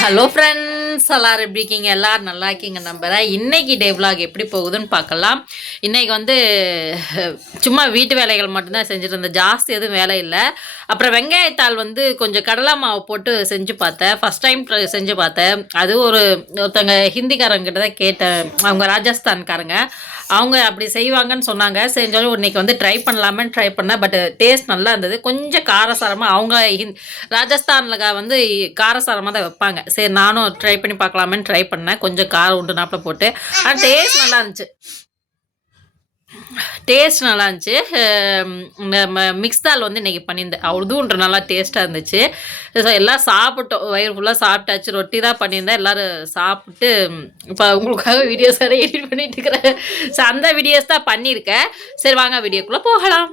Hello friends எல்லாரும் எப்படி இருக்கீங்க? எல்லோரும் நல்லா இருக்கீங்க நம்புகிறேன் இன்றைக்கி டே விலாக் எப்படி போகுதுன்னு பார்க்கலாம். இன்றைக்கி வந்து சும்மா வீட்டு வேலைகள் மட்டும்தான் செஞ்சுட்டு இருந்தேன். ஜாஸ்தி எதுவும் வேலை இல்லை. அப்புறம் வெங்காயத்தாள் வந்து கொஞ்சம் கடலை மாவு போட்டு செஞ்சு பார்த்தேன். ஃபஸ்ட் டைம் செஞ்சு பார்த்தேன். அது ஒரு ஒருத்தங்க ஹிந்திக்காரங்கிட்ட தான் கேட்டேன். அவங்க ராஜஸ்தான்காரங்க. அவங்க அப்படி செய்வாங்கன்னு சொன்னாங்க. செஞ்சாலும் இன்னைக்கு வந்து ட்ரை பண்ணலாமேன்னு ட்ரை பண்ணேன். பட் டேஸ்ட் நல்லா இருந்தது. கொஞ்சம் காரசாரமாக அவங்க ஹிந் ராஜஸ்தானில் வந்து காரசாரமாக தான் வைப்பாங்க. சரி நானும் ட்ரை பண்ணி பார்க்கலாமேன்னு ட்ரை பண்ணேன். கொஞ்சம் காரம் உண்டு நாப்பில் போட்டு. ஆனால் டேஸ்ட் நல்லா இருந்துச்சு. டேஸ்ட் நல்லா இருந்துச்சு. மிக்ஸ் தால் வந்து இன்றைக்கி பண்ணியிருந்தேன் அவ்வளோதுன்ற நல்லா டேஸ்ட்டாக இருந்துச்சு. ஸோ எல்லாம் சாப்பிட்டோம் வயிறு ஃபுல்லாக சாப்பிட்டாச்சு. ரொட்டி தான் பண்ணியிருந்தேன். எல்லோரும் சாப்பிட்டு இப்போ உங்களுக்காக வீடியோஸ் வேறு எடிட் பண்ணிட்டு இருக்கிறேன். ஸோ அந்த வீடியோஸ் தான் பண்ணியிருக்கேன். சரி வாங்க வீடியோக்குள்ளே போகலாம்.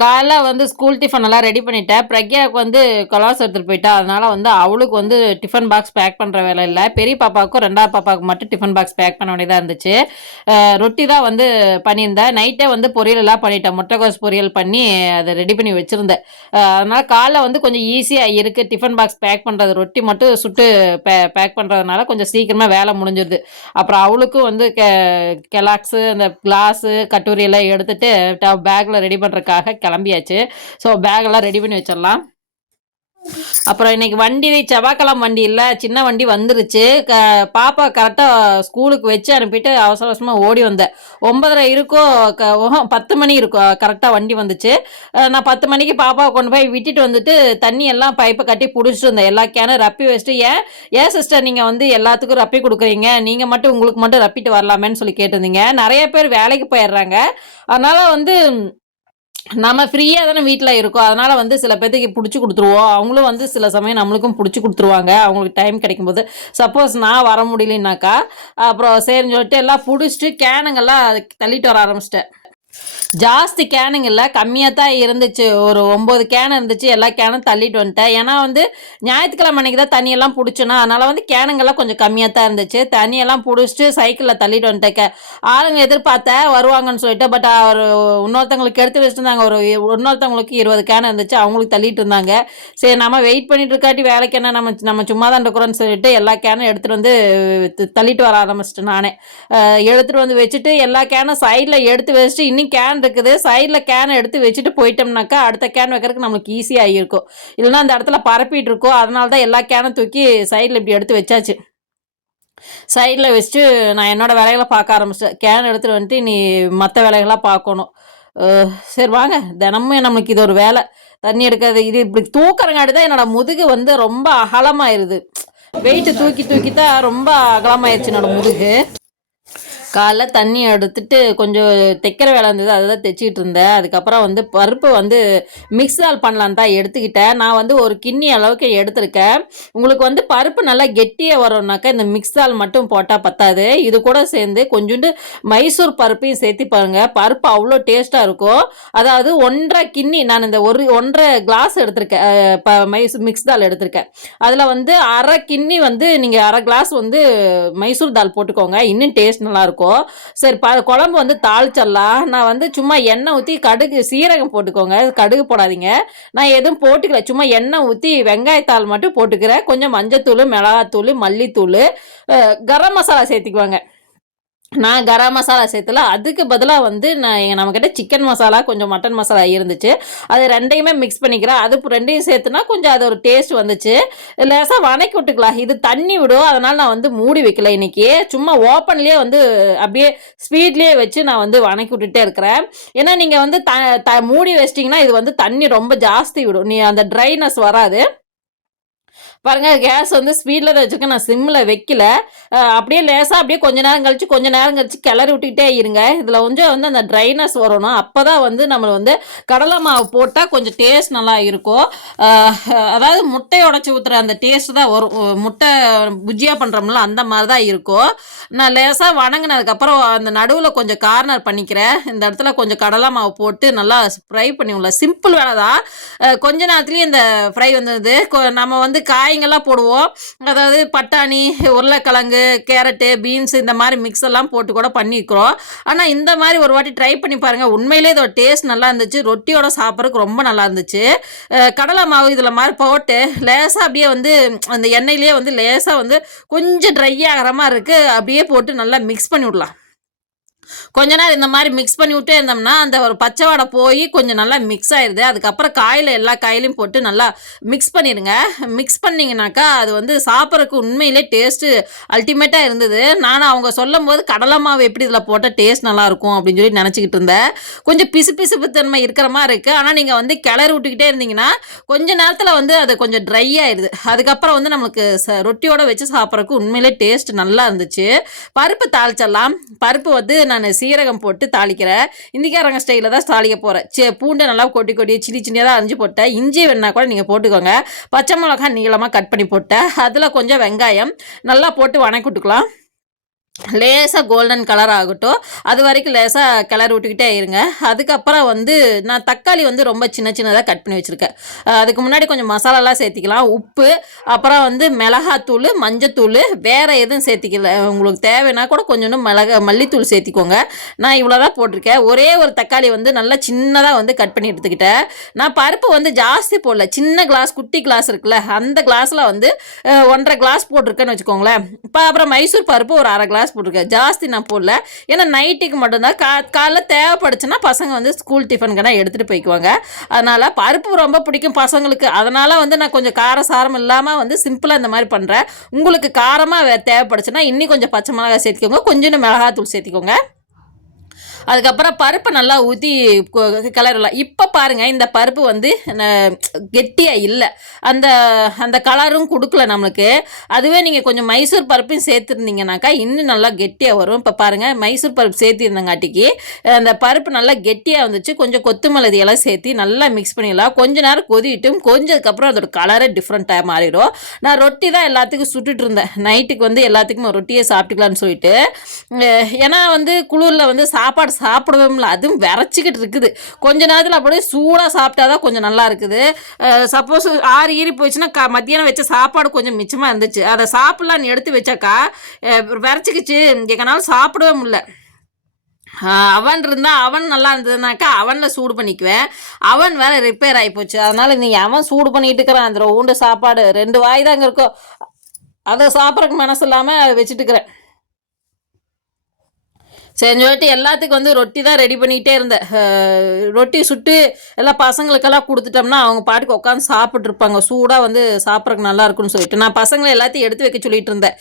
காலைல வந்து ஸ்கூல் டிஃபன் எல்லாம் ரெடி பண்ணிட்டேன். பிரக்யாவுக்கு வந்து கொலாஸ் எடுத்துகிட்டு போயிட்டா. அதனால வந்து அவளுக்கு வந்து டிஃபன் பாக்ஸ் பேக் பண்ணுற வேலை இல்லை. பெரிய பாப்பாவுக்கும் ரெண்டாவது பாப்பாவுக்கு மட்டும் டிஃபன் பாக்ஸ் பேக் பண்ண வேண்டியதாக இருந்துச்சு. ரொட்டி தான் வந்து பண்ணியிருந்தேன். நைட்டே வந்து பொரியல் எல்லாம் பண்ணிட்டேன். முட்டைக்கோஸ் பொரியல் பண்ணி அதை ரெடி பண்ணி வச்சுருந்தேன். அதனால காலைல வந்து கொஞ்சம் ஈஸியாக இருக்குது டிஃபன் பாக்ஸ் பேக் பண்ணுறது ரொட்டி மட்டும் சுட்டு பே பேக் பண்ணுறதுனால கொஞ்சம் சீக்கிரமாக வேலை முடிஞ்சிருது. அப்புறம் அவளுக்கும் வந்து கெ கெலாக்ஸு அந்த கிளாஸு கட்டூரி எல்லாம் எடுத்துட்டு பேக்கில் ரெடி பண்ணுறதுக்காக கிளம்பியாச்சு. ஸோ பேக்கெல்லாம் ரெடி பண்ணி வச்சிடலாம். அப்புறம் இன்னைக்கு வண்டி செவ்வாய்க்கிழமை வண்டி இல்லை. சின்ன வண்டி வந்துருச்சு. க பாப்பா கரெக்டாக ஸ்கூலுக்கு வச்சு அனுப்பிட்டு அவசர அவசரமாக ஓடி வந்தேன் ஒன்பதரை இருக்கும் க பத்து மணி இருக்கும் கரெக்டாக வண்டி வந்துச்சு. நான் பத்து மணிக்கு பாப்பாவை கொண்டு போய் விட்டுட்டு வந்துட்டு தண்ணி எல்லாம் பைப்பை கட்டி பிடிச்சிட்டு இருந்தேன் எல்லா கேனும் ரப்பி வச்சுட்டு ஏன் ஏன் சிஸ்டர் நீங்கள் வந்து எல்லாத்துக்கும் ரப்பி கொடுக்குறீங்க? நீங்கள் மட்டும் உங்களுக்கு மட்டும் ரப்பிட்டு வரலாமேன்னு சொல்லி கேட்டிருந்தீங்க. நிறைய பேர் வேலைக்கு போயிடுறாங்க. அதனால் வந்து நம்ம ஃப்ரீயாக தானே வீட்டில் இருக்கோம். அதனால் வந்து சில பேர்த்துக்கு பிடிச்சி கொடுத்துருவோம். அவங்களும் வந்து சில சமயம் நம்மளுக்கும் பிடிச்சி கொடுத்துருவாங்க. அவங்களுக்கு டைம் கிடைக்கும்போது. சப்போஸ் நான் வர முடியலனாக்கா அப்புறம் சரின்னு சொல்லிட்டு எல்லாம் பிடிச்சிட்டு கேனுங்கெல்லாம் தள்ளிட்டு வர ஆரம்பிச்சிட்டேன். ஜாஸ்தி கேனுங்க இல்லை கம்மியாக தான் இருந்துச்சு. ஒரு ஒம்பது கேன் இருந்துச்சு எல்லா கேனும் தள்ளிட்டு வந்துட்டேன். ஏன்னா வந்து ஞாயிற்றுக்கிழமை அன்னைக்கு தான் தண்ணியெல்லாம் பிடிச்சோன்னா அதனால் வந்து கேனுங்கெல்லாம் கொஞ்சம் கம்மியாக தான் இருந்துச்சு. தண்ணியெல்லாம் பிடிச்சிட்டு சைக்கிளில் தள்ளிட்டு வந்துட்டேன் கே ஆளுங்க எதிர்பார்த்தேன் வருவாங்கன்னு சொல்லிட்டு பட் அவர் இன்னொருத்தவங்களுக்கு எடுத்து வச்சுருந்தாங்க. ஒரு இன்னொருத்தவங்களுக்கு இருபது கேன் இருந்துச்சு அவங்களுக்கு தள்ளிட்டு இருந்தாங்க. சரி நம்ம வெயிட் பண்ணிட்டு இருக்காட்டி வேலைக்கு என்ன நம்ம நம்ம சும்மா தான் இருக்கிறோன்னு சொல்லிட்டு எல்லா கேனும் எடுத்துகிட்டு வந்து தள்ளிட்டு வர ஆரம்பிச்சிட்டேன் நானே. எடுத்துகிட்டு வந்து வச்சுட்டு எல்லா கேனும் சைடில் எடுத்து வச்சுட்டு இன்னும் கேன் இருக்குது. சைடில் கேனை எடுத்து வச்சுட்டு போயிட்டோம்னாக்கா அடுத்த கேன் வைக்கிறதுக்கு நம்மளுக்கு ஈஸியாக இருக்கும் இல்லைன்னா அந்த இடத்துல பரப்பிட்டு இருக்கோம் அதனால தான் எல்லா கேனும் தூக்கி சைடில் இப்படி எடுத்து வச்சாச்சு. சைடில் வச்சுட்டு நான் என்னோட வேலைகளை பார்க்க ஆரம்பிச்சிட்டேன். கேன் எடுத்துகிட்டு வந்துட்டு நீ மற்ற வேலைகளாக பார்க்கணும். சரி வாங்க. தினமும் நம்மளுக்கு இது ஒரு வேலை. தண்ணி எடுக்கிறது இது இப்படி தூக்குறங்காட்டி தான் என்னோடய முதுகு வந்து ரொம்ப அகலமாயிருது. வெயிட்டு தூக்கி தூக்கி தான் ரொம்ப அகலமாயிருச்சு என்னோடய முதுகு. காலைல தண்ணி எடுத்துட்டு கொஞ்சம் தைக்கிற வேலை இருந்தது அதை தான் தைச்சிக்கிட்டு இருந்தேன். அதுக்கப்புறம் வந்து பருப்பு வந்து மிக்ஸ் தால் பண்ணலான்னு தான் எடுத்துக்கிட்டேன். நான் வந்து ஒரு கிண்ணி அளவுக்கு எடுத்திருக்கேன். உங்களுக்கு வந்து பருப்பு நல்லா கெட்டியாக வரும்னாக்கா இந்த மிக்ஸ் தால் மட்டும் போட்டால் பத்தாது. இது கூட சேர்ந்து கொஞ்சோண்டு மைசூர் பருப்பையும் சேர்த்து பாருங்க. பருப்பு அவ்வளோ டேஸ்ட்டாக இருக்கும். அதாவது ஒன்றரை கிண்ணி நான் இந்த ஒரு ஒன்றரை கிளாஸ் எடுத்திருக்கேன். மைசூர் மிக்ஸ் தால் எடுத்திருக்கேன். அதில் வந்து அரை கிண்ணி வந்து நீங்கள் அரை கிளாஸ் வந்து மைசூர் தால் போட்டுக்கோங்க. இன்னும் டேஸ்ட் நல்லாயிருக்கும் இருக்கும். சரி ப குழம்பு வந்து தாளிச்சிடலாம். நான் வந்து சும்மா எண்ணெய் ஊற்றி கடுகு சீரகம் போட்டுக்கோங்க. கடுகு போடாதீங்க. நான் எதுவும் போட்டுக்கல. சும்மா எண்ணெய் ஊற்றி வெங்காயத்தாள் மட்டும் போட்டுக்கிறேன். கொஞ்சம் மஞ்சத்தூள் மிளகாத்தூள் மல்லித்தூள் கரம் மசாலா சேர்த்துக்குவாங்க. நான் கரம் மசாலா சேர்த்துல அதுக்கு பதிலாக வந்து நான் எங்கள் நம்மக்கிட்ட சிக்கன் மசாலா கொஞ்சம் மட்டன் மசாலா இருந்துச்சு. அது ரெண்டையுமே மிக்ஸ் பண்ணிக்கிறேன். அது ரெண்டையும் சேர்த்துனா கொஞ்சம் அது ஒரு டேஸ்ட் வந்துச்சு. லேசாக வணக்கி விட்டுக்கலாம். இது தண்ணி விடும். அதனால் நான் வந்து மூடி வைக்கல. இன்னைக்கு சும்மா ஓப்பன்லேயே வந்து அப்படியே ஸ்பீட்லேயே வச்சு நான் வந்து வணக்கி விட்டுட்டே இருக்கிறேன். ஏன்னா நீங்கள் வந்து த த மூடி வச்சிட்டிங்கன்னா இது வந்து தண்ணி ரொம்ப ஜாஸ்தி விடும். நீ அந்த ட்ரைனஸ் வராது. பாருங்கள் கேஸ் வந்து ஸ்பீடில் தான் வச்சுருக்கேன். நான் சிம்மில் வைக்கல. அப்படியே லேசாக அப்படியே கொஞ்ச நேரம் கழிச்சு கொஞ்ச நேரம் கழிச்சு கிளறி விட்டுக்கிட்டே இருங்க. இதில் கொஞ்சம் வந்து அந்த ட்ரைனஸ் வரணும். அப்போ தான் வந்து நம்ம வந்து கடலை மாவு போட்டால் கொஞ்சம் டேஸ்ட் நல்லா இருக்கும். அதாவது முட்டை உடச்சி ஊற்றுற அந்த டேஸ்ட் தான் வரும். முட்டை புஜ்ஜியா பண்ணுறோம்ல அந்த மாதிரி தான் இருக்கும். நான் லேசாக வணங்கினதுக்கப்புறம் அந்த நடுவில் கொஞ்சம் கார்னர் பண்ணிக்கிறேன். இந்த இடத்துல கொஞ்சம் கடலை மாவு போட்டு நல்லா ஃப்ரை பண்ணி விடலாம் சிம்பிள் வேலை தான். கொஞ்ச நேரத்துலேயும் இந்த ஃப்ரை வந்தது கொ- நம்ம வந்து காய் காய்ங்கெல்லாம் போடுவோம். அதாவது பட்டாணி உருளைக்கிழங்கு கேரட்டு பீன்ஸ் இந்த மாதிரி மிக்ஸ் எல்லாம் போட்டு கூட பண்ணிக்கிறோம். ஆனால் இந்த மாதிரி ஒரு வாட்டி ட்ரை பண்ணி பாருங்கள் உண்மையிலே இதோட டேஸ்ட் நல்லா இருந்துச்சு. ரொட்டியோட சாப்பிட்றதுக்கு ரொம்ப நல்லா இருந்துச்சு. கடலை மாவு இதில் மாதிரி போட்டு லேசாக அப்படியே வந்து அந்த எண்ணெயிலேயே வந்து லேசாக வந்து கொஞ்சம் ட்ரை ஆகிற மாதிரி இருக்குது அப்படியே போட்டு நல்லா மிக்ஸ் பண்ணி விடலாம். கொஞ்ச நேரம் இந்த மாதிரி மிக்ஸ் பண்ணி விட்டே இருந்தோம்னா அந்த ஒரு பச்சை வடை போய் கொஞ்சம் நல்லா மிக்ஸ் ஆயிடுது அதுக்கப்புறம் காயில் எல்லா காயிலையும் போட்டு நல்லா மிக்ஸ் பண்ணிடுங்க. மிக்ஸ் பண்ணிங்கனாக்கா அது வந்து சாப்பிட்றதுக்கு உண்மையிலே டேஸ்ட்டு அல்டிமேட்டாக இருந்தது. நானும் அவங்க சொல்லும் போது கடலை மாவு எப்படி இதில் போட்டால் டேஸ்ட் நல்லாயிருக்கும் அப்படின்னு சொல்லி நினச்சிக்கிட்டு இருந்தேன். கொஞ்சம் பிசு பிசுப்பு தன்மை இருக்கிற மாதிரி இருக்குது ஆனால் நீங்கள் வந்து கிளறி விட்டுக்கிட்டே இருந்தீங்கன்னா கொஞ்ச நேரத்தில் வந்து அது கொஞ்சம் ட்ரை ஆயிடுது அதுக்கப்புறம் வந்து நம்மளுக்கு ச ரொட்டியோட வச்சு சாப்பிட்றதுக்கு உண்மையிலே டேஸ்ட் நல்லா இருந்துச்சு. பருப்பு தாளிச்சிடலாம். பருப்பு வந்து நான் சீரகம் போட்டு தாளிக்கிறேன் இந்திக்காரங்க ஸ்டைலில் தான் தாளிக்க போகிறேன் சே பூண்டை நல்லா கொட்டி கொட்டி சின்ன சின்னதாக அரிஞ்சு போட்டேன். இஞ்சி வேணா கூட நீங்கள் போட்டுக்கோங்க. பச்சை மிளகா நீளமாக கட் பண்ணி போட்டேன். அதில் கொஞ்சம் வெங்காயம் நல்லா போட்டு வணக்கி விட்டுக்கலாம் லேசாக கோல்டன் கலர் ஆகட்டும். அது வரைக்கும் லேசாக கலர் விட்டுக்கிட்டே இருங்க. அதுக்கப்புறம் வந்து நான் தக்காளி வந்து ரொம்ப சின்ன சின்னதாக கட் பண்ணி வச்சுருக்கேன். அதுக்கு முன்னாடி கொஞ்சம் மசாலாலாம் சேர்த்திக்கலாம். உப்பு அப்புறம் வந்து மிளகாத்தூள் மஞ்சத்தூள் வேறு எதுவும் சேர்த்திக்கல. உங்களுக்கு தேவைன்னா கூட கொஞ்சோண்டு மிளகா மல்லித்தூள் சேர்த்திக்கோங்க. நான் இவ்வளோ தான் போட்டிருக்கேன். ஒரே ஒரு தக்காளி வந்து நல்லா சின்னதாக வந்து கட் பண்ணி எடுத்துக்கிட்டேன். நான் பருப்பு வந்து ஜாஸ்தி போடல. சின்ன கிளாஸ் குட்டி கிளாஸ் இருக்குல்ல அந்த கிளாஸில் வந்து ஒன்றரை கிளாஸ் போட்டிருக்கேன்னு வச்சுக்கோங்களேன். இப்போ அப்புறம் மைசூர் பருப்பு ஒரு அரை கிளாஸ் போட்டிருக்கேன் ஜாஸ்தி நான் போடல. ஏன்னா நைட்டுக்கு மட்டும்தான் கா காலைல தேவைப்படுச்சுன்னா பசங்க வந்து ஸ்கூல் டிஃபனுக்குனா எடுத்துகிட்டு போய்க்குவாங்க. அதனால் பருப்பு ரொம்ப பிடிக்கும் பசங்களுக்கு. அதனால் வந்து நான் கொஞ்சம் கார சாரம் இல்லாமல் வந்து சிம்பிளாக இந்த மாதிரி பண்ணுறேன் உங்களுக்கு காரமாக தேவைப்படுச்சுன்னா இன்னும் கொஞ்சம் பச்சை மிளகாய் சேர்த்திக்கோங்க. கொஞ்சோண்டு மிளகாத்தூள் சேர்த்திக்கோங்க. அதுக்கப்புறம் பருப்பை நல்லா ஊற்றி கிளறலாம். இப்போ பாருங்கள் இந்த பருப்பு வந்து கெட்டியாக இல்லை. அந்த அந்த கலரும் கொடுக்கல நம்மளுக்கு. அதுவே நீங்கள் கொஞ்சம் மைசூர் பருப்பையும் சேர்த்துருந்தீங்கனாக்கா இன்னும் நல்லா கெட்டியாக வரும். இப்போ பாருங்கள் மைசூர் பருப்பு சேர்த்திருந்தங்காட்டிக்கு அந்த பருப்பு நல்லா கெட்டியாக வந்துச்சு. கொஞ்சம் கொத்தமல்லி எல்லாம் சேர்த்து நல்லா மிக்ஸ் பண்ணிடலாம். கொஞ்ச நேரம் கொதிட்டும் கொஞ்சதுக்கப்புறம் அதோட கலரே டிஃப்ரெண்ட்டாக மாறிடும். நான் ரொட்டி தான் எல்லாத்துக்கும் சுட்டுட்டு இருந்தேன். நைட்டுக்கு வந்து எல்லாத்துக்கும் ரொட்டியே சாப்பிட்டுக்கலான்னு சொல்லிட்டு. ஏன்னா வந்து குளிரில் வந்து சாப்பாடு சாப்பிடவே அதுவும் விரைச்சிக்கிட்டு இருக்குது. கொஞ்ச நேரத்தில் அப்படியே சூடாக சாப்பிட்டா தான் கொஞ்சம் நல்லா இருக்குது. சப்போஸ் ஆறு ஈறி போயிடுச்சுன்னா க மத்தியானம் வச்ச சாப்பாடு கொஞ்சம் மிச்சமாக இருந்துச்சு. அதை சாப்பிட்லான்னு எடுத்து வச்சாக்கா அஹ் விரைச்சிக்கிச்சு. எங்கனாலும் சாப்பிடவே முடியல. அவன் இருந்தால் அவன் நல்லா இருந்ததுனாக்கா அவனில் சூடு பண்ணிக்குவேன். அவன் வேறு ரிப்பேர் ஆகிப்போச்சு அதனால் நீங்கள் அவன் சூடு பண்ணிகிட்டு இருக்கிறான். அந்த உண்டு சாப்பாடு ரெண்டு வாய் தாங்க இருக்கும். அதை சாப்பிட்றதுக்கு மனசு இல்லாமல் அதை வச்சுட்டுக்கிறேன் சரி சொல்லிட்டு எல்லாத்துக்கும் வந்து ரொட்டி தான் ரெடி பண்ணிகிட்டே இருந்தேன். ரொட்டி சுட்டு எல்லாம் பசங்களுக்கெல்லாம் கொடுத்துட்டோம்னா அவங்க பாட்டுக்கு உட்காந்து சாப்பிட்ருப்பாங்க சூடாக வந்து சாப்பிட்றதுக்கு நல்லா இருக்கும்னு சொல்லிட்டு. நான் பசங்களை எல்லாத்தையும் எடுத்து வைக்க சொல்லிட்டு இருந்தேன்.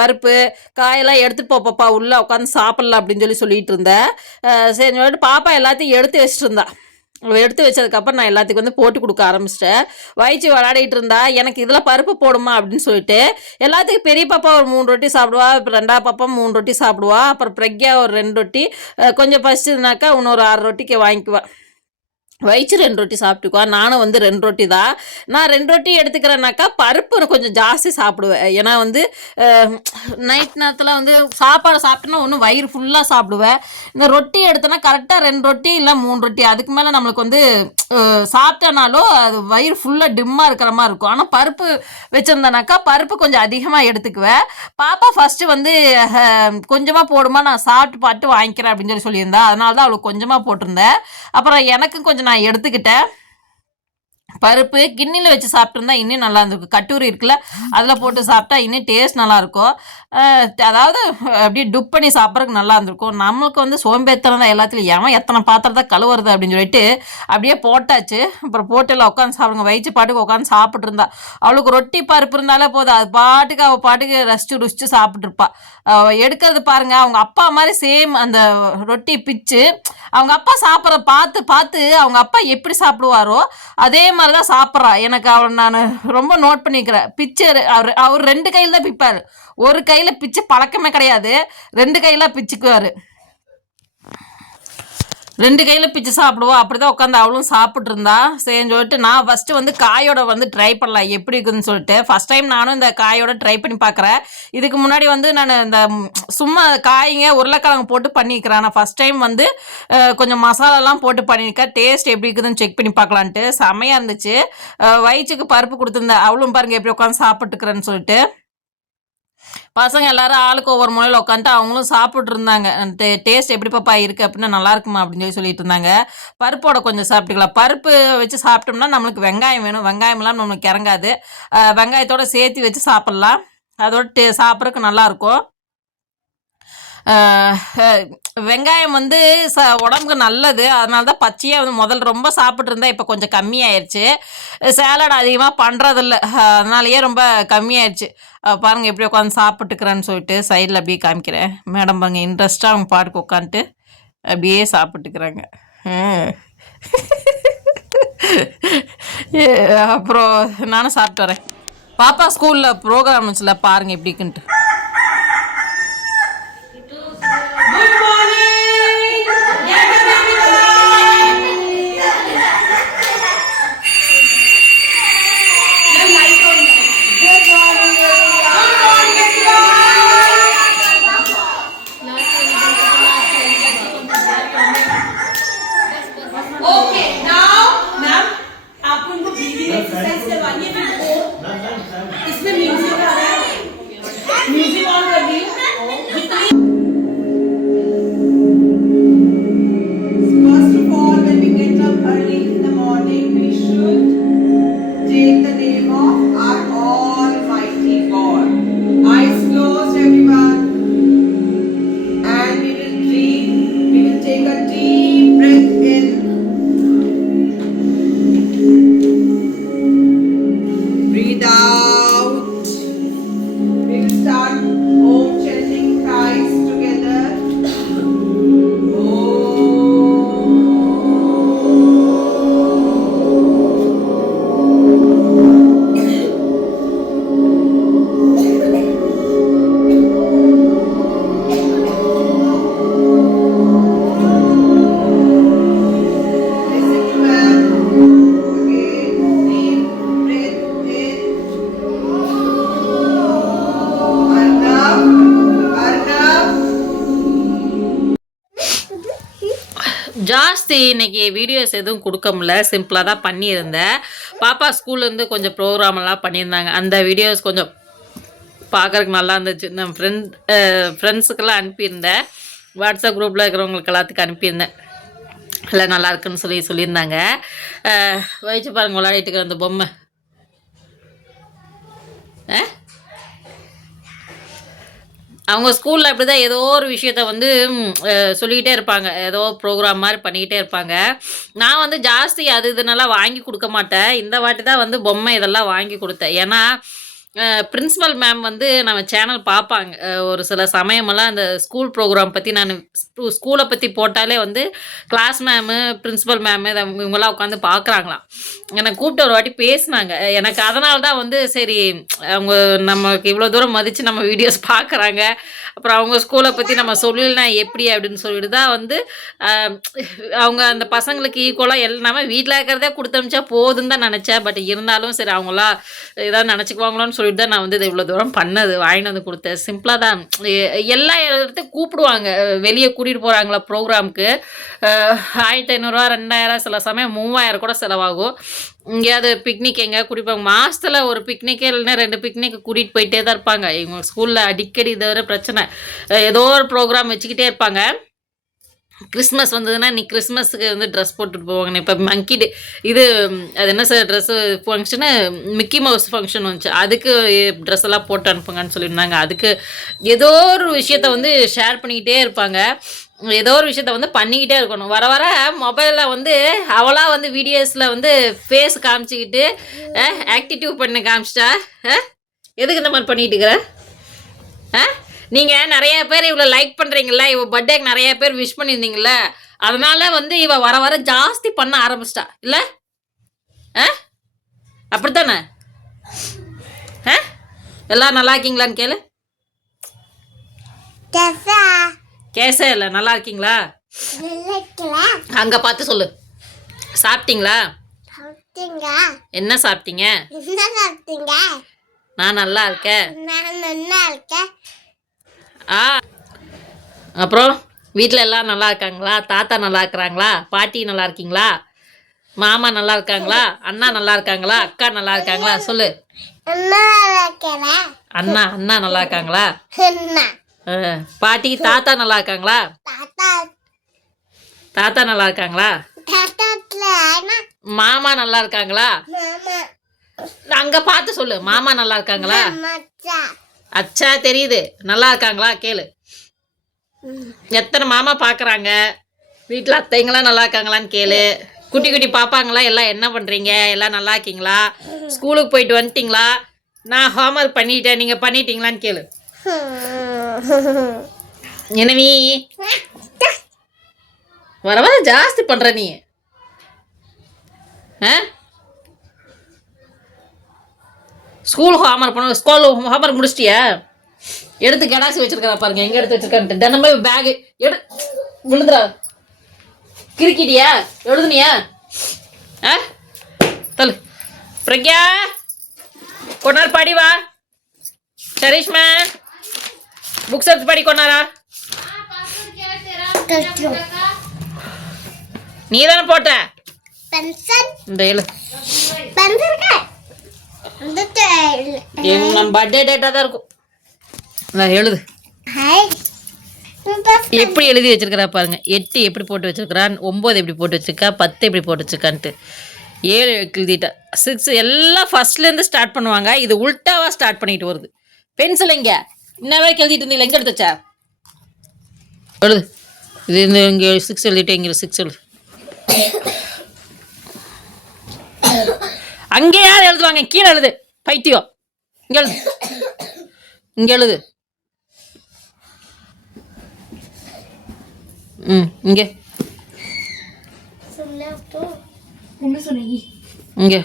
பருப்பு காயெல்லாம் எடுத்துகிட்டு போ பாப்பா உள்ளே உட்காந்து சாப்பிட்லாம் அப்படின்னு சொல்லி சொல்லிட்டு இருந்தேன். சரி சொல்லிட்டு பாப்பா எல்லாத்தையும் எடுத்து வச்சுட்டு இருந்தா. எடுத்து வச்சதுக்கப்புறம் நான் எல்லாத்துக்கும் வந்து போட்டு கொடுக்க ஆரம்பிச்சிட்டேன். வயிற்று விளையாடிட்டு இருந்தா எனக்கு இதில் பருப்பு போடுமா? அப்படின்னு சொல்லிட்டு எல்லாத்துக்கும் பெரிய பாப்பா ஒரு மூணு ரொட்டி சாப்பிடுவா இப்போ ரெண்டாவது பாப்பா மூணு ரொட்டி சாப்பிடுவா அப்புறம் பிரக்யா ஒரு ரெண்டு ரொட்டி கொஞ்சம் பசிச்சதுனாக்கா இன்னொரு ஆறு ரொட்டிக்கு வாங்கிக்குவேன் வயிற்று ரெண்டு ரொட்டி சாப்பிட்டுக்குவா நானும் வந்து ரெண்டு ரொட்டி தான் நான் ரெண்டு ரொட்டி எடுத்துக்கிறேன்னாக்கா பருப்பு கொஞ்சம் ஜாஸ்தி சாப்பிடுவேன். ஏன்னா வந்து நைட் நேரத்தில் வந்து சாப்பாடு சாப்பிட்டேன்னா ஒன்றும் வயிறு ஃபுல்லாக சாப்பிடுவேன். இந்த ரொட்டி எடுத்தோன்னா கரெக்டாக ரெண்டு ரொட்டி இல்லை மூணு ரொட்டி. அதுக்கு மேலே நம்மளுக்கு வந்து சாப்பிட்டனாலும் அது வயிறு ஃபுல்லாக டிம்மாக இருக்கிற மாதிரி இருக்கும். ஆனால் பருப்பு வச்சுருந்தேனாக்கா பருப்பு கொஞ்சம் அதிகமாக எடுத்துக்குவேன். பாப்பா ஃபஸ்ட்டு வந்து கொஞ்சமாக போடுமா நான் சாப்பிட்டு பாட்டு வாங்கிக்கிறேன் அப்படின்னு சொல்லி சொல்லியிருந்தா. அதனால தான் அவளுக்கு கொஞ்சமாக போட்டிருந்தேன். அப்புறம் எனக்கும் கொஞ்சம் நான் எடுத்துக்கிட்டேன். பருப்பு கிண்ணியில் வச்சு சாப்பிட்டுருந்தா இன்னும் நல்லா இருந்திருக்கும். கட்டூரி இருக்குல்ல அதில் போட்டு சாப்பிட்டா இன்னும் டேஸ்ட் நல்லாயிருக்கும் அதாவது அப்படியே டுப் பண்ணி சாப்பிட்றதுக்கு நல்லா இருந்திருக்கும். நம்மளுக்கு வந்து சோம்பேத்தனம் தான் எல்லாத்துலையும். ஏன் எத்தனை பாத்திரத்தை கழுவுறது அப்படின்னு சொல்லிட்டு அப்படியே போட்டாச்சு. அப்புறம் போட்டில் உட்காந்து சாப்பிடுங்க. வயிற்று பாட்டுக்கு உட்காந்து சாப்பிட்டு இருந்தா அவளுக்கு ரொட்டி பருப்பு இருந்தாலே போதும். அது பாட்டுக்கு அவள் பாட்டுக்கு ரசிச்சு ருசிச்சு சாப்பிட்ருப்பா எடுக்கிறது பாருங்க அவங்க அப்பா மாதிரி சேம் அந்த ரொட்டி பிச்சு அவங்க அப்பா சாப்பிட்ற பார்த்து பார்த்து அவங்க அப்பா எப்படி சாப்பிடுவாரோ அதே மாதிரி தான் சாப்பிட்றா. எனக்கு அவன் நான் ரொம்ப நோட் பண்ணிக்கிறேன். பிச்சர் அவர் அவர் ரெண்டு கையில் தான் பிப்பார். ஒரு கையில் பிச்சு பழக்கமே கிடையாது. ரெண்டு கையில் பிச்சுக்குவார். ரெண்டு கையில் பிச்சு சாப்பிடுவோம் அப்படி தான் உட்காந்து அவளும் சாப்பிட்டு இருந்தா சரின்னு சொல்லிட்டு நான் ஃபஸ்ட்டு வந்து காயோட வந்து ட்ரை பண்ணலாம். எப்படி இருக்குதுன்னு சொல்லிட்டு. ஃபஸ்ட் டைம் நானும் இந்த காயோட ட்ரை பண்ணி பார்க்குறேன். இதுக்கு முன்னாடி வந்து நான் இந்த சும்மா காய்ங்க உருளைக்கிழங்கு போட்டு பண்ணிக்கிறேன். நான் ஃபஸ்ட் டைம் வந்து கொஞ்சம் மசாலாலாம் போட்டு பண்ணியிருக்கேன். டேஸ்ட் எப்படி இருக்குதுன்னு செக் பண்ணி பார்க்கலான்ட்டு. செமையாக இருந்துச்சு. வயிற்றுக்கு பருப்பு கொடுத்துருந்தேன். அவளும் பாருங்கள் எப்படி உட்காந்து சாப்பிட்டுக்கிறேன்னு சொல்லிட்டு. பசங்க எல்லாரும் ஆளுக்கு ஒவ்வொரு முனையில் உட்காந்துட்டு அவங்களும் சாப்பிட்டு இருந்தாங்க டேஸ்ட் எப்படி பாப்பா இருக்குது அப்படின்னு நல்லா இருக்குமா அப்படின்னு சொல்லி சொல்லிட்டு இருந்தாங்க. பருப்போட கொஞ்சம் சாப்பிட்டுக்கலாம். பருப்பு வச்சு சாப்பிட்டோம்னா நம்மளுக்கு வெங்காயம் வேணும். வெங்காயம்லாம் நம்மளுக்கு இறங்காது வெங்காயத்தோடு சேர்த்து வச்சு சாப்பிட்லாம். அதோட டே சாப்பிட்றதுக்கு நல்லாயிருக்கும் வெங்காயம் வந்து ச உடம்புக்கு நல்லது. அதனால தான் பச்சையாக வந்து முதல் ரொம்ப சாப்பிட்டுருந்தா இப்போ கொஞ்சம் கம்மியாயிருச்சு. சேலட் அதிகமாக பண்ணுறதில்ல அதனாலயே ரொம்ப கம்மியாயிருச்சு. பாருங்கள் எப்படி உட்காந்து சாப்பிட்டுக்கிறேன்னு சொல்லிட்டு சைடில் அப்படியே காமிக்கிறேன். மேடம் பாருங்க இன்ட்ரெஸ்ட்டாக அவங்க பாட்டுக்கு உட்காந்துட்டு அப்படியே சாப்பிட்டுக்கிறாங்க. அப்புறம் நானும் சாப்பிட்டு வரேன். பாப்பா ஸ்கூலில் ப்ரோக்ராம் பாருங்கள் எப்படிக்குன்ட்டு energy ஜாஸ்தி இன்னைக்கு வீடியோஸ் எதுவும் கொடுக்க முடியல சிம்பிளாக தான் பண்ணியிருந்தேன். பாப்பா ஸ்கூல்லேருந்து கொஞ்சம் ப்ரோக்ராமெல்லாம் பண்ணியிருந்தாங்க. அந்த வீடியோஸ் கொஞ்சம் பார்க்கறதுக்கு நல்லா இருந்துச்சு. நான் ஃப்ரெண்ட் ஃப்ரெண்ட்ஸுக்கெல்லாம் அனுப்பியிருந்தேன். வாட்ஸ்அப் குரூப்பில் இருக்கிறவங்களுக்கு எல்லாத்துக்கும் அனுப்பியிருந்தேன். எல்லாம் நல்லா இருக்குன்னு சொல்லி சொல்லியிருந்தாங்க. வயிற்று பாருங்க விளையாடிட்டு இருக்கிற அந்த பொம்மை. ஆ அவங்க ஸ்கூலில் அப்படி தான் ஏதோ ஒரு விஷயத்த வந்து சொல்லிக்கிட்டே இருப்பாங்க. ஏதோ ப்ரோக்ராம் மாதிரி பண்ணிக்கிட்டே இருப்பாங்க. நான் வந்து ஜாஸ்தி அது இதுனெல்லாம் வாங்கி கொடுக்க மாட்டேன். இந்த வாட்டி தான் வந்து பொம்மை இதெல்லாம் வாங்கி கொடுத்தேன். ஏன்னா பிரின்ஸிபல் மேம் வந்து நம்ம சேனல் பார்ப்பாங்க ஒரு சில சமயமெல்லாம் அந்த ஸ்கூல் ப்ரோக்ராம் பற்றி நான் ஸ்கூலை பற்றி போட்டாலே வந்து கிளாஸ் மேமு பிரின்ஸிபல் மேமு இவங்கெல்லாம் உட்காந்து பார்க்குறாங்களாம் என்னை கூப்பிட்டு ஒரு வாட்டி பேசினாங்க. எனக்கு அதனால தான் வந்து சரி அவங்க நமக்கு இவ்வளோ தூரம் மதித்து நம்ம வீடியோஸ் பார்க்குறாங்க அப்புறம் அவங்க ஸ்கூலை பற்றி நம்ம சொல்லலாம் எப்படி அப்படின்னு சொல்லிட்டு தான் வந்து அவங்க அந்த பசங்களுக்கு ஈக்குவலாக எல்லாமே வீட்டில் இருக்கிறதே கொடுத்து அனுப்பிச்சா போதுன்னு தான் நினச்சேன். பட் இருந்தாலும் சரி அவங்களா ஏதாவது நினச்சிக்குவாங்களோன்னு சொல்லிட்டு தான் நான் வந்து இதை இவ்வளோ தூரம் பண்ணது வாங்கிட்டு வந்து கொடுத்தேன். சிம்பிளாக தான். எல்லா இடத்துக்கும் கூப்பிடுவாங்க. வெளியே கூட்டிகிட்டு போகிறாங்களா ப்ரோக்ராமுக்கு ஆயிரத்தி ஐநூறுரூவா ரெண்டாயிரம் சில சமயம் மூவாயிரம் கூட செலவாகும். எங்கேயாவது பிக்னிக் எங்கேயாவது கூட்டிட்டு போவாங்க மாதத்தில் ஒரு பிக்னிக்கே இல்லைன்னா ரெண்டு பிக்னிக் கூட்டிகிட்டு போயிட்டே தான் இருப்பாங்க. இவங்க ஸ்கூலில் அடிக்கடி இது பிரச்சனை. ஏதோ ஒரு ப்ரோக்ராம் வச்சுக்கிட்டே இருப்பாங்க. கிறிஸ்மஸ் வந்ததுன்னா நீ கிறிஸ்மஸுக்கு வந்து ட்ரெஸ் போட்டுட்டு போவாங்க இப்போ மங்கி டே இது அது என்ன sir dress function Mickey Mouse function வந்துச்சு. அதுக்கு ட்ரெஸ் எல்லாம் போட்டு அனுப்புங்கன்னு சொல்லியிருந்தாங்க. அதுக்கு ஏதோ ஒரு விஷயத்த வந்து ஷேர் பண்ணிக்கிட்டே இருப்பாங்க. ஏதோ ஒரு விஷயத்த வந்து பண்ணிக்கிட்டே இருக்கணும். வர வர மொபைலில் வந்து அவளாக வந்து வீடியோஸில் வந்து ஃபேஸ் காமிச்சிக்கிட்டு ஆக்டிடியூட் பண்ண காமிச்சிட்டா எதுக்கு இந்த மாதிரி பண்ணிட்டு இருக்கிற? ஆ? நீங்கள் நிறைய பேர் இவ்வளோ லைக் பண்ணுறீங்களா இவ பர்த்டேக்கு நிறைய பேர் விஷ் பண்ணியிருந்தீங்கள அதனால வந்து இவ வர வர ஜாஸ்தி பண்ண ஆரம்பிச்சிட்டா. இல்லை? ஆ? அப்படித்தானே? ஆ? எல்லாம் நல்லா இருக்கீங்களான்னு கேளு. கேசே இல்லை நல்லா இருக்கீங்களா அங்கே பார்த்து சொல்லு. சாப்பிட்டீங்களா? சாப்பிட்டீங்க? என்ன சாப்பிட்டீங்க? நான் நல்லா இருக்கேன். நான் நல்லா இருக்கேன். ஆ அப்புறம் வீட்டில் எல்லாம் நல்லா இருக்காங்களா? தாத்தா நல்லா இருக்கிறாங்களா? பாட்டி நல்லா இருக்கீங்களா? மாமா நல்லா இருக்காங்களா? அண்ணா நல்லா இருக்காங்களா? அக்கா நல்லா இருக்காங்களா? சொல்லு. அண்ணா அண்ணா நல்லா இருக்காங்களா? பாட்டி தாத்தா நல்லா இருக்காங்களா தாத்தா நல்லா இருக்காங்களா மாமா நல்லா இருக்காங்களா அங்க பார்த்து சொல்லு மாமா நல்லா இருக்காங்களா அச்சா. தெரியுது. நல்லா இருக்காங்களா கேளு எத்தனை மாமா பார்க்குறாங்க வீட்டில் அத்தைங்களாம் நல்லா இருக்காங்களான்னு கேளு. குட்டி குட்டி பாப்பாங்களா? எல்லாம் என்ன பண்ணுறீங்க எல்லாம் நல்லா இருக்கீங்களா ஸ்கூலுக்கு போயிட்டு வந்துட்டீங்களா? நான் ஹோம்ஒர்க் பண்ணிட்டேன். நீங்கள் பண்ணிட்டீங்களான்னு கேளு. என்னவி? வர வர ஜாஸ்தி பண்ற நீ. ஆ? ஸ்கூல் ஹோம்ஒர்க் பண்ண. ஸ்கூல் ஹோம்ஒர்க் முடிச்சிட்டியா? எடுத்து கடாசி வச்சிருக்கா பாருங்க. எங்க எடுத்து வச்சிருக்கான்ட்டு. தினமே பேக் எடு விழுந்துடா கிறுக்கிட்டியா? எழுதுனியா? ஆ? தள்ளு. பிரக்யா? கொண்டார் பாடி வா. சரிஷ்மா புக்ஸ் எடுத்து படி கொண்டாரா நீ தானே போட்ட பென்சன் இந்த எழு பென்சன் இந்த எங்க நம்ம பர்த்டே டேட்டாக தான் இருக்கும். இந்த எழுது. எப்படி எழுதி வச்சிருக்கிறா பாருங்க. எட்டு எப்படி போட்டு வச்சிருக்கிறான்? ஒம்பது எப்படி போட்டு வச்சிருக்கா? பத்து எப்படி போட்டு வச்சிருக்கான்ட்டு. ஏழு எழுதிட்டா. சிக்ஸ் எல்லாம் ஃபர்ஸ்ட்லேருந்து ஸ்டார்ட் பண்ணுவாங்க. இது உல்ட்டாவா ஸ்டார்ட் பண்ணிட்டு வருது. பென்சில் எங்க? இன்ன வரைக்கும் எழுதிட்டு இருந்தீங்க எங்கே எடுத்து வச்சா எழுது இது இந்த இங்கே சிக்ஸ் எழுதிட்டு இங்கே சிக்ஸ் எழுது அங்கே யார் எழுதுவாங்க கீழே எழுது பைத்தியம் இங்கே எழுது இங்கே எழுது ம் இங்கே सुनने तो मम्मी सुनेगी இங்கே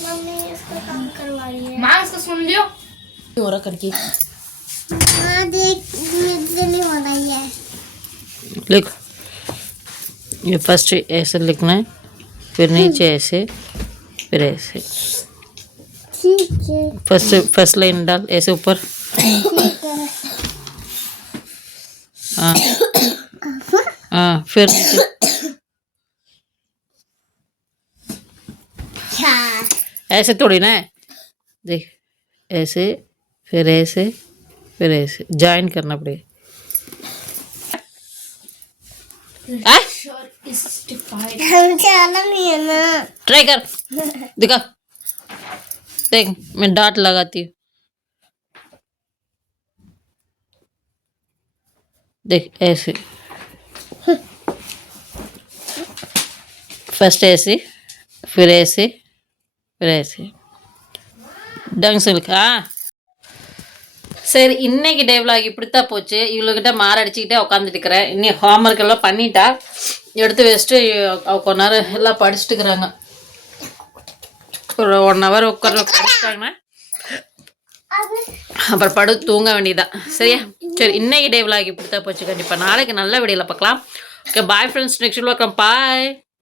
मम्मी इसका काम करवा रही है माँ इसको सुन लियो और करके हाँ देख नहीं बनाई है लिख। ये फ़र्स्ट ऐसे लिखना है फिर नीचे ऐसे फिर ऐसे। फ़र्स्ट फ़र्स्ट लाइन डाल ऐसे ऊपर। हाँ। हाँ फिर ऐसे थोड़ी ना है। देख ऐसे। फिर ऐसे फिर ऐसे। ज्वाइन करना पड़ेगा। आ? हम चला नहीं है ना। ट्राई कर। दिखा। देख मैं डांट लगाती हूँ। देख ऐसे। फ़र्स्ट ऐसे फिर ऐसे फिर ऐसे। ढंग से लिखा। சரி இன்னைக்கு டே vlog இப்படித்தான் போச்சு. இவளுக்கிட்ட மாரடிச்சுக்கிட்டே உட்காந்துட்டு இருக்கிறேன் இன்னும் ஹோம்ஒர்க் எல்லாம் பண்ணிட்டா எடுத்து வச்சுட்டு அவ கொஞ்ச நேரம் எல்லாம் படிச்சுட்டு இருக்கிறாங்க ஒரு ஒன் ஹவர் உட்கார படிச்சிட்டாங்கன்னா அப்புறம் படு தூங்க வேண்டியதான் சரியா? சரி இன்னைக்கு டே vlog இப்படி தான் போச்சு. கண்டிப்பாக நாளைக்கு நல்ல வீடியோவில் பார்க்கலாம். ஓகே பாய் ஃப்ரெண்ட்ஸ் நெக்ஸ்ட் பார்க்கலாம் பாய்